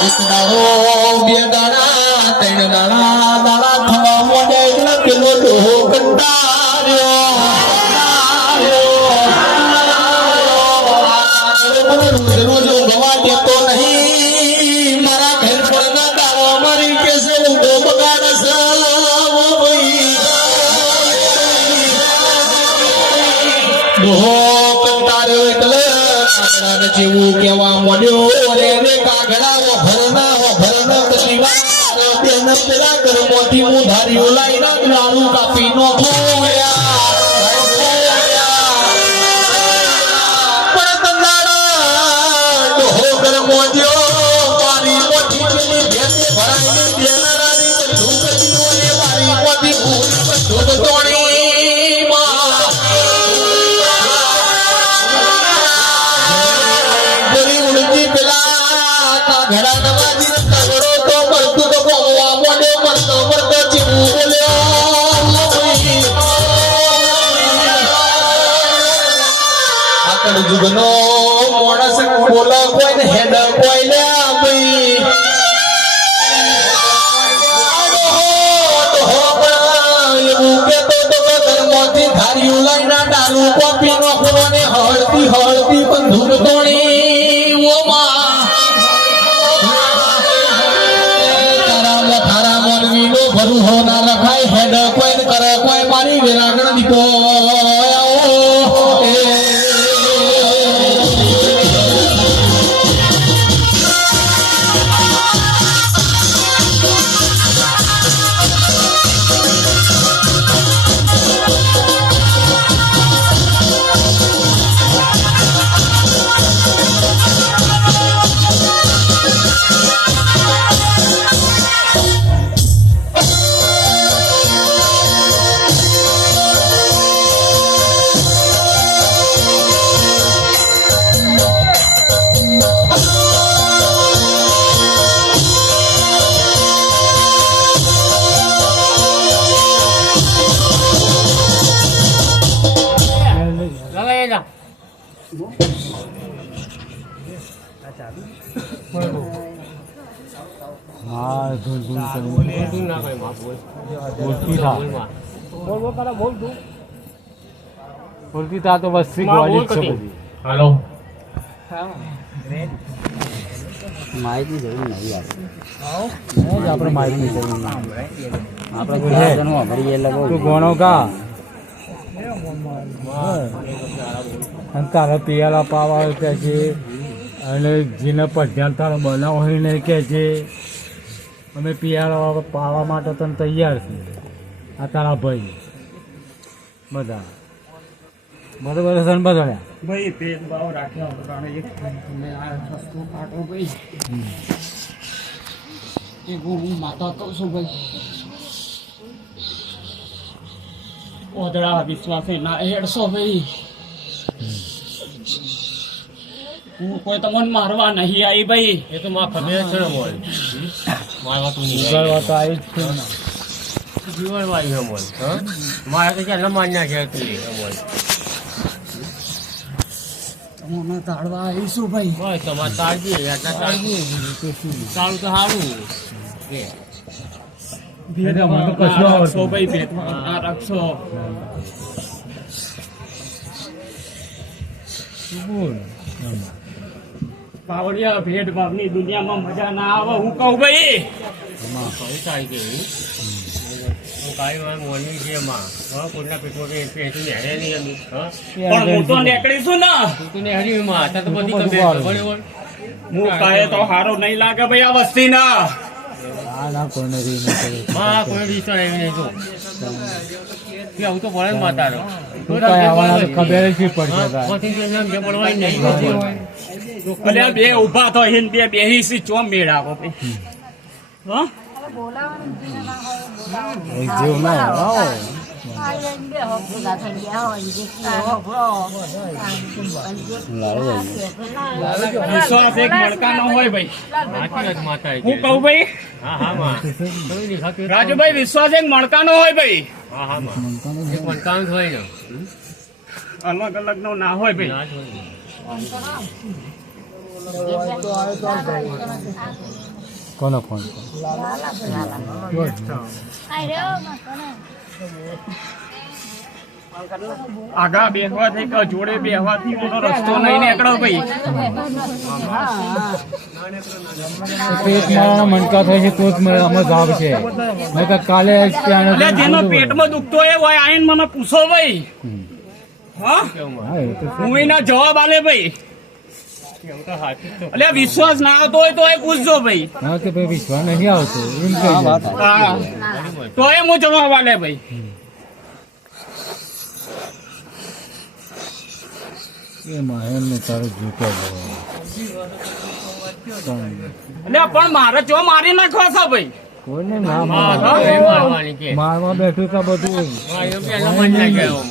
એક દાડો બે દાડા ત્રણ દાડા દાડા થવા મોડે એટલે પેલો ડોહો કંટાળ્યો રોજ ઊંઘવા દેતો નહીં મારા ઘર પરના દાડો મારી કેસે ઊંઘો બગાડશે ડોહો કંટાળ્યો એટલે કાગડાને જેવું કેવા મળ્યો રે કાગડા વભરના કશીવા બેન પેલા ઘરમાંથી હું ધાર્યો લાઈના લાડુ કાપી નો જુગનો મોણસ બોલો કોઈ હેડ કોઈ લે ભાઈ એવું કેતો તો ઘરમાંથી ધાર્યું લઈને ડાલું કોપી નો ખોને હળતી બંદૂક તોડી તારા મોરવી નો ભરું હો ના રખાય હેડ કોઈ કરે કોઈ મારી વિરાગણ દીકો બોલતી તા તો બસ શીખવાડી છે બધી. હાલો માહિતી જરૂર નહીં આપણે માહિતી જરૂર આપણે તું ગોણો કા અને તારા પિયાલા પાવા કે છે અને જેને પઢ્યા તારે બનાવો હોય કે છે અમે પિયાલા પાવા માટે તને તૈયાર છીએ આ તારા ભાઈ બધા બરોબર છે ને બધા ભાઈ ભેદભાવ રાખ્યો કારણ એક તમે આ રસ્તો કાઢો ભાઈ એક હું માતા કહું છું ભાઈ ઓદળા વિશ્વાસે ના હેડશો ભાઈ હું કોઈ તમને મારવા નહીં આવી ભાઈ એ તો માં ખબર છે ને બોલ મારવા તું નહીં ઉગાડવા તો આવી જ છે ને જીવન વાળી બોલ મારે તો ક્યાં માન્યા છે તું બોલ તમને તાળવા આવીશું ભાઈ બસ તમારે તાળજી તાળજી સારું તો સારું રાખશો ભાઈ ભેદભાવ રાખશો પાવડિયા ભેદભાવની દુનિયામાં મજા ના આવે હું કહું ભાઈ હું કાંઈ વાર મોની છે એમાં કોટલા પેટો પેટું હેરે નહીં પણ હું તો નીકળીશું ને તું ને હરી માં તો બધી હું કહે તો સારો નહીં લાગે ભાઈ આ વસ્તી ના કોઈને કોઈ વિચાર એવી નહીં જો આવું તો પડે ને માતાનો ખબર જ પડશે પડવાય નહીં બે ઉભા તો બે બેસી ચોમ મેળાવો ભાઈ હા જેવું ના વિશ્વાસ એક મણકા નો હોય ભાઈ હું કહું ભાઈ રાજુભાઈ વિશ્વાસ એક મણકા નો હોય ભાઈ અલગ અલગ નો ના હોય ભાઈ કોનો ફોન આગા બેહવાથી કે જોડે બેહવાથી મોટો રસ્તો નહીં નીકળો ભાઈ પેટ મારાના મનકા થાય છે તો જ મને આમાં જાગ છે મેં તો કાલે ત્યાં એટલે જેનો પેટમાં દુખતો એ હોય આઈને મને પૂછો ભાઈ હા હા એ તો હું એના જવાબ આલે ભાઈ એટલે વિશ્વાસ ના આવતો હોય તો એ પૂછજો ભાઈ હા કે ભાઈ વિશ્વાસ નહીં આવતો એમ કહી દે. હા તો એ હું જવાબ આલે ભાઈ એમાં એમને તારો જીતો એટલે પણ મારે ચો મારી નાખવા છે ભાઈ કોઈને ના હા, મારવા બેઠું તો બધું પેલા મન લાગ્યો